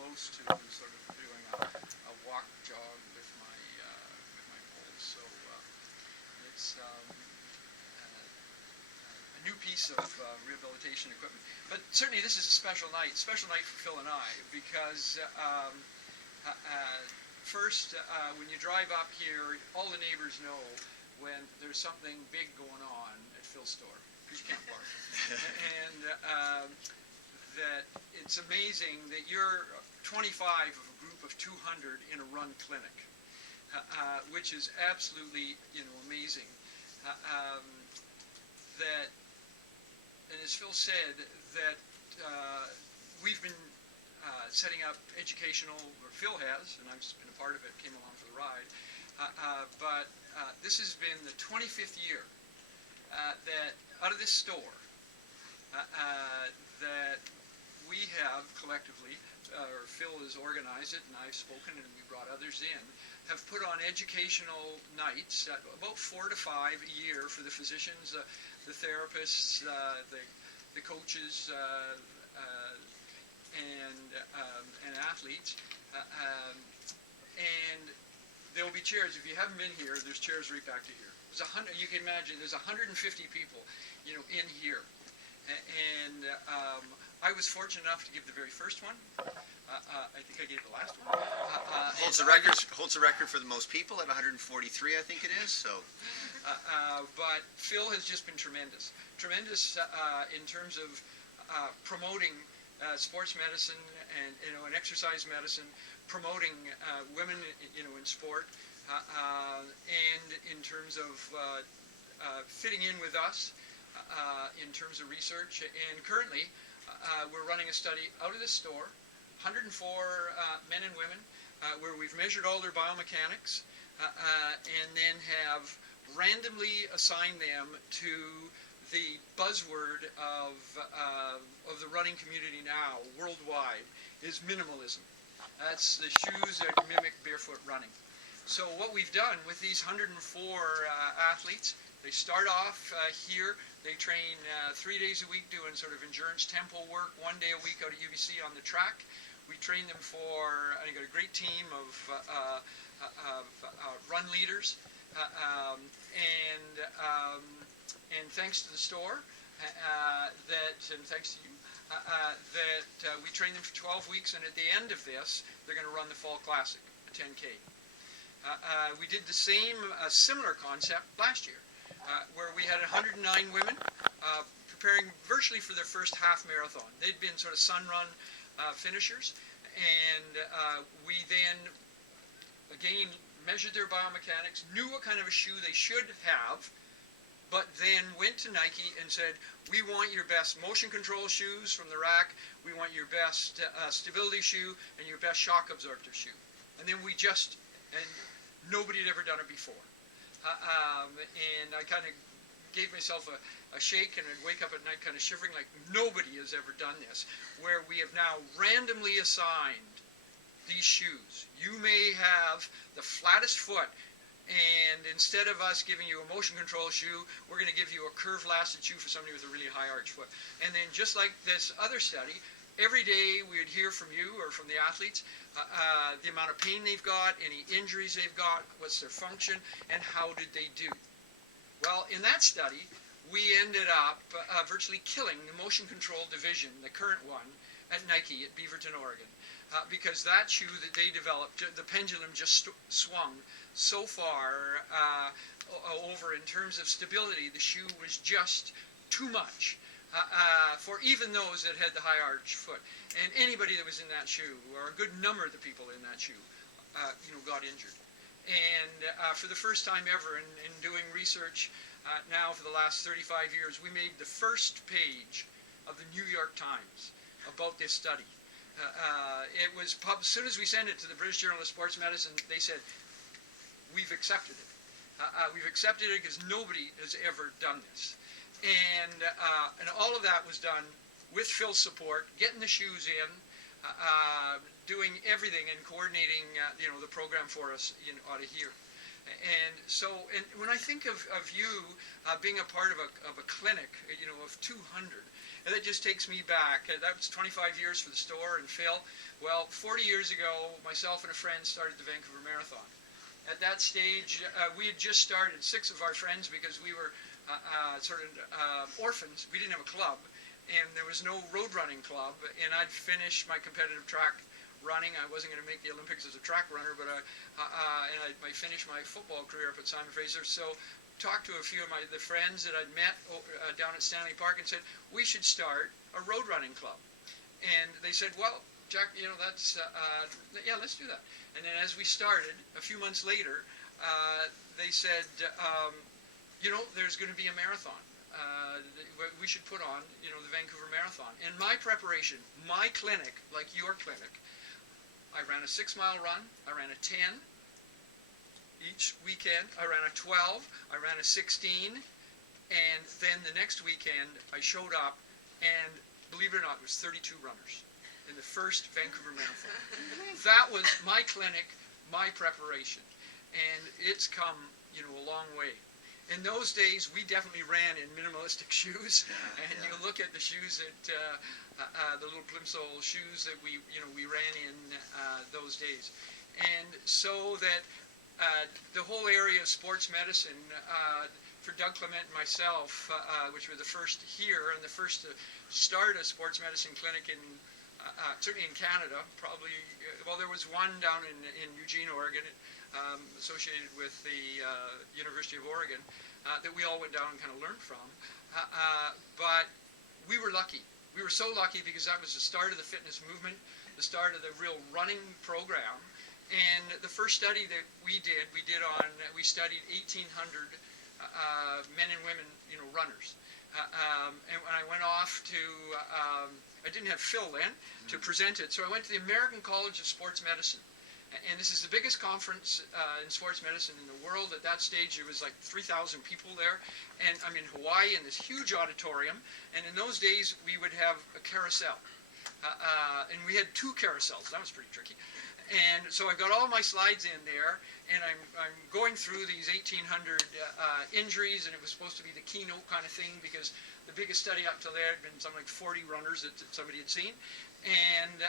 close to sort of doing a walk jog with my poles. So it's a new piece of rehabilitation equipment. But certainly this is a special night for Phil and I, because first, when you drive up here, all the neighbors know when there's something big going on at Phil's store, because you can't park. And that it's amazing that you're 25 of a group of 200 in a run clinic, which is absolutely, amazing. That, and as Phil said, that we've been setting up educational, or Phil has, and I've just been a part of it, came along for the ride, but this has been the 25th year that out of this store that we have collectively, or Phil has organized it, and I've spoken, and we brought others in, have put on educational nights, about 4 to 5 a year for the physicians, the therapists, the coaches, and athletes, and there will be chairs. If you haven't been here, there's chairs right back to here. There's you can imagine there's 150 people, in here, and I was fortunate enough to give the very first one. I think I gave the last one. Holds the record for the most people at 143, I think it is. So, but Phil has just been tremendous in terms of promoting sports medicine and and exercise medicine, promoting women in sport, and in terms of fitting in with us in terms of research. And currently, we're running a study out of this store, 104 men and women, where we've measured all their biomechanics, and then have randomly assigned them to the buzzword of the running community now, worldwide, is minimalism. That's the shoes that mimic barefoot running. So what we've done with these 104 athletes, they start off here. They train 3 days a week doing sort of endurance tempo work, 1 day a week out at UBC on the track. We train them for, I got a great team of run leaders, and thanks to the store, and thanks to you, we train them for 12 weeks, and at the end of this, they're going to run the Fall Classic, a 10K. We did the similar concept last year, where we had 109 women preparing virtually for their first half marathon. They'd been sort of sun run finishers, and we then, again, measured their biomechanics, knew what kind of a shoe they should have, but then went to Nike and said, we want your best motion control shoes from the rack, we want your best stability shoe, and your best shock absorptive shoe. And then and nobody had ever done it before. And I kind of gave myself a shake, and I'd wake up at night kind of shivering, like nobody has ever done this, where we have now randomly assigned these shoes. You may have the flattest foot, and instead of us giving you a motion control shoe, we're going to give you a curve-lasted shoe for somebody with a really high arch foot. And then just like this other study, every day we would hear from you or from the athletes the amount of pain they've got, any injuries they've got, what's their function, and how did they do. Well, in that study, we ended up virtually killing the motion control division, the current one, at Nike at Beaverton, Oregon. Because that shoe that they developed, the pendulum just swung so far over in terms of stability. The shoe was just too much for even those that had the high arch foot. And anybody that was in that shoe, or a good number of the people in that shoe, got injured. And for the first time ever in doing research now for the last 35 years, we made the first page of the New York Times about this study. It was as soon as we sent it to the British Journal of Sports Medicine, they said, we've accepted it. We've accepted it because nobody has ever done this. And all of that was done with Phil's support, getting the shoes in, doing everything and coordinating the program for us out of here. And so, when I think of you being a part of a clinic, of 200, And that just takes me back. That was 25 years for the store and Phil. Well, 40 years ago, myself and a friend started the Vancouver Marathon. At that stage, we had just started, 6 of our friends, because we were orphans. We didn't have a club, and there was no road running club. And I'd finished my competitive track running. I wasn't going to make the Olympics as a track runner, but I finished my football career up at Simon Fraser. So talked to a few of the friends that I'd met down at Stanley Park and said, we should start a road running club. And they said, well, Jack, that's, yeah, let's do that. And then as we started, a few months later, they said, there's going to be a marathon. We should put on, the Vancouver Marathon. And my preparation, my clinic, like your clinic, I ran a 6-mile run, I ran a 10, each weekend. I ran a 12, I ran a 16, and then the next weekend I showed up, and believe it or not, it was 32 runners in the first Vancouver Marathon. That was my clinic, my preparation, and it's come, a long way. In those days, we definitely ran in minimalistic shoes, and you look at the shoes that, the little plimsoll shoes that we ran in those days, and so that. The whole area of sports medicine, for Doug Clement and myself, which were the first here and the first to start a sports medicine clinic in, certainly in Canada, probably, there was one down in Eugene, Oregon, associated with the University of Oregon, that we all went down and kind of learned from. But we were lucky. We were so lucky because that was the start of the fitness movement, the start of the real running program. And the first study that we studied 1,800 men and women, runners. And when I went off to, I didn't have Phil then to present it, so I went to the American College of Sports Medicine. And this is the biggest conference in sports medicine in the world. At that stage, there was like 3,000 people there. And I'm in Hawaii in this huge auditorium. And in those days, we would have a carousel. And we had 2 carousels. That was pretty tricky. And so I got all my slides in there, and I'm going through these 1,800 injuries, and it was supposed to be the keynote kind of thing because the biggest study up till there had been something like 40 runners that somebody had seen. And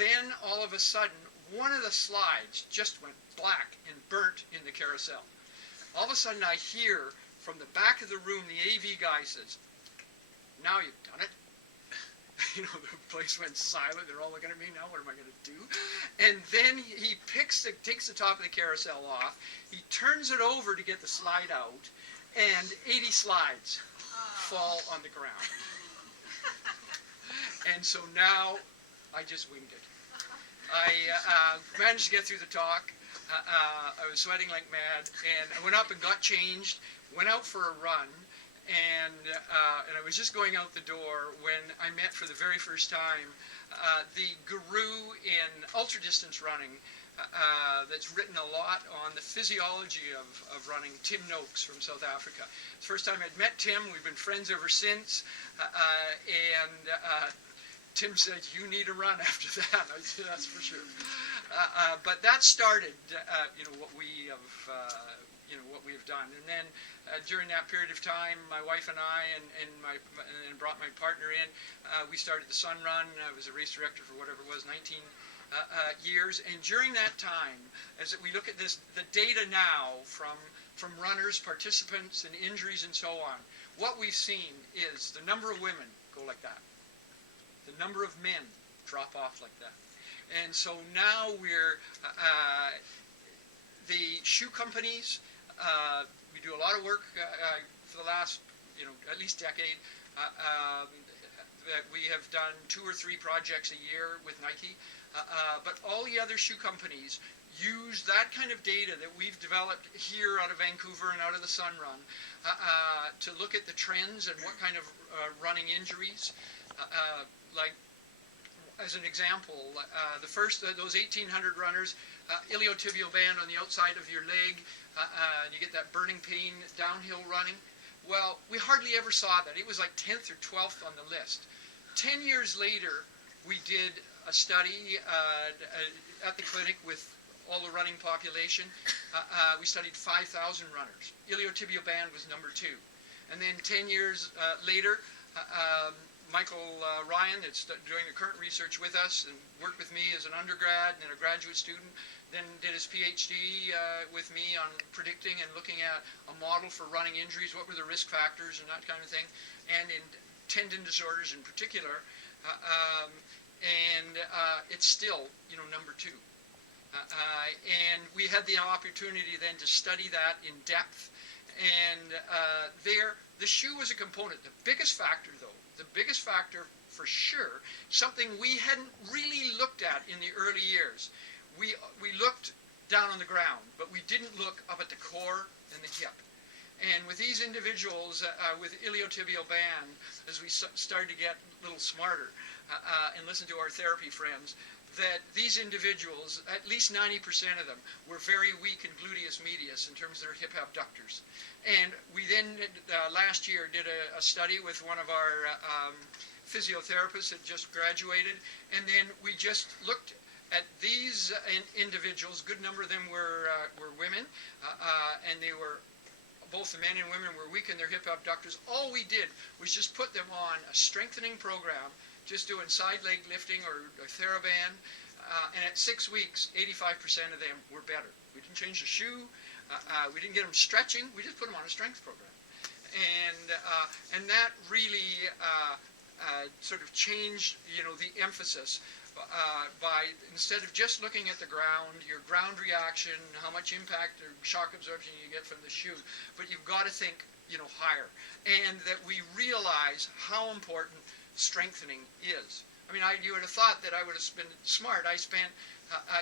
then all of a sudden, one of the slides just went black and burnt in the carousel. All of a sudden I hear from the back of the room, the AV guy says, "Now you've done it." The place went silent. They're all looking at me now. What am I going to do? And then he takes the top of the carousel off. He turns it over to get the slide out, and 80 slides fall on the ground. And so now I just winged it. I managed to get through the talk. I was sweating like mad, and I went up and got changed, went out for a run, and I was just going out the door when I met for the very first time the guru in ultra-distance running that's written a lot on the physiology of running, Tim Noakes from South Africa. The first time I'd met Tim, we've been friends ever since, and Tim said, "You need a run after that." I said, "That's for sure." But that started, what we have, what we have done. And then during that period of time, my wife and I, and brought my partner in, we started the Sun Run. I was a race director for whatever it was, 19 years. And during that time, as we look at this, the data now from runners, participants, and injuries and so on, what we've seen is the number of women go like that. The number of men drop off like that. And so now we're, the shoe companies, we do a lot of work for the last, at least decade. That we have done 2 or 3 projects a year with Nike. But all the other shoe companies use that kind of data that we've developed here out of Vancouver and out of the Sun Run to look at the trends and what kind of running injuries. Like, as an example, the first, those 1,800 runners, iliotibial band on the outside of your leg, you get that burning pain downhill running. Well, we hardly ever saw that. It was like 10th or 12th on the list. 10 years later, we did a study at the clinic with all the running population. We studied 5,000 runners. Iliotibial band was number 2. And then 10 years later, Michael Ryan, that's doing the current research with us and worked with me as an undergrad and a graduate student, then did his PhD with me on predicting and looking at a model for running injuries, what were the risk factors and that kind of thing, and in tendon disorders in particular. It's still, number 2. And we had the opportunity then to study that in depth. And the shoe was a component. The biggest factor, though, for sure, something we hadn't really looked at in the early years. We looked down on the ground, but we didn't look up at the core and the hip. And with these individuals with iliotibial band, as we started to get a little smarter and listen to our therapy friends, that these individuals, at least 90% of them, were very weak in gluteus medius in terms of their hip abductors. And we then, last year, did a study with one of our physiotherapists that just graduated, and then we just looked at these individuals. A good number of them were women, and they were, both the men and women were weak in their hip abductors. All we did was just put them on a strengthening program, just doing side leg lifting or TheraBand, and at 6 weeks, 85% of them were better. We didn't change the shoe, we didn't get them stretching, we just put them on a strength program. And that really sort of changed, the emphasis by, instead of just looking at the ground, your ground reaction, how much impact or shock absorption you get from the shoe, but you've got to think, higher. And that we realize how important strengthening is. I mean, you would have thought that I would have been smart. I spent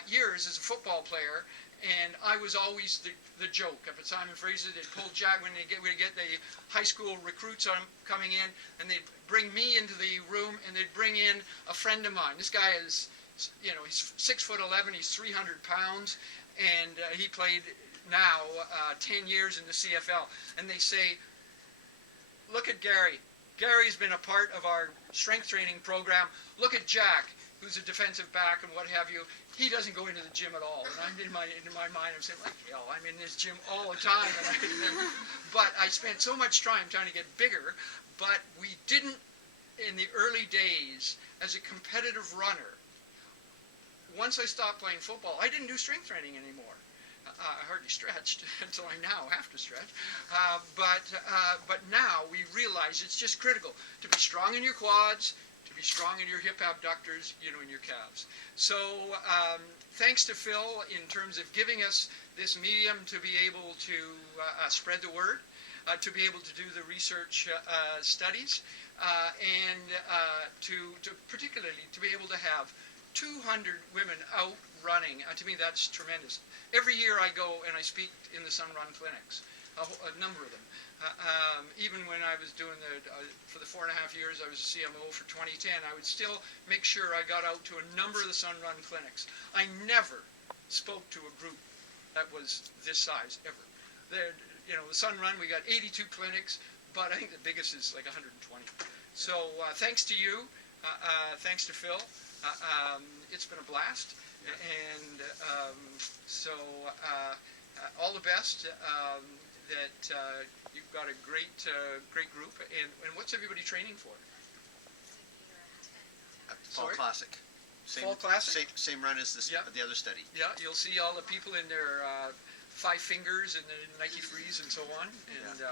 years as a football player, and I was always the joke. Up at Simon Fraser, they'd pull Jack when we'd get the high school recruits coming in, and they'd bring me into the room, and they'd bring in a friend of mine. This guy is, he's 6'11", he's 300 pounds, and he played now 10 years in the CFL. And they say, look at Gary. Gary's been a part of our strength training program. Look at Jack, who's a defensive back and what have you. He doesn't go into the gym at all. And I'm in my mind, I'm saying, like, hell, I'm in this gym all the time. But I spent so much time trying to get bigger. But we didn't, in the early days, as a competitive runner, once I stopped playing football, I didn't do strength training anymore. I hardly stretched until I now have to stretch. But now we realize it's just critical to be strong in your quads, to be strong in your hip abductors, in your calves. So thanks to Phil in terms of giving us this medium to be able to spread the word, to be able to do the research studies, and to particularly to be able to have 200 women out running. To me, that's tremendous. Every year I go and I speak in the Sun Run clinics, a number of them. Even when I was doing for the 4.5 years I was a CMO for 2010, I would still make sure I got out to a number of the Sun Run clinics. I never spoke to a group that was this size, ever. The Sun Run, we got 82 clinics, but I think the biggest is like 120. So thanks to you, thanks to Phil. It's been a blast, and all the best. That you've got a great group, and what's everybody training for? Fall Classic. Fall Classic? Same run as the other study. Yeah, you'll see all the people in their 5 fingers and the Nike Freeze and so on, and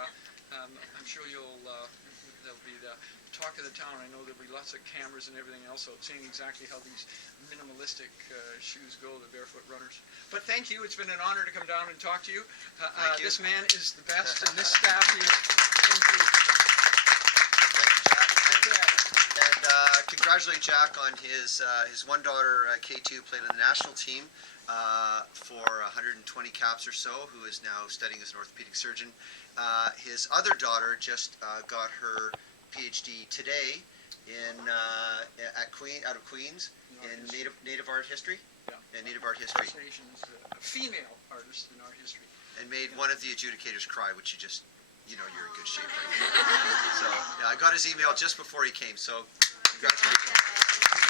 I'm sure there'll be the talk of the town. I know there'll be lots of cameras and everything else out seeing exactly how these minimalistic shoes go, the barefoot runners. But thank you. It's been an honor to come down and talk to you. Thank you. This man is the best, and this staff is. Thank you. Thank you, Jack. And congratulate Jack on his one daughter, K2, played on the national team for 120 caps or so, who is now studying as an orthopedic surgeon. His other daughter just got her PhD today out of Queens in native art history. Yeah. And native art history. First Nations, a female artist in art history. And made one of the adjudicators cry, which you're in good shape right now. So I got his email just before he came. So congratulations.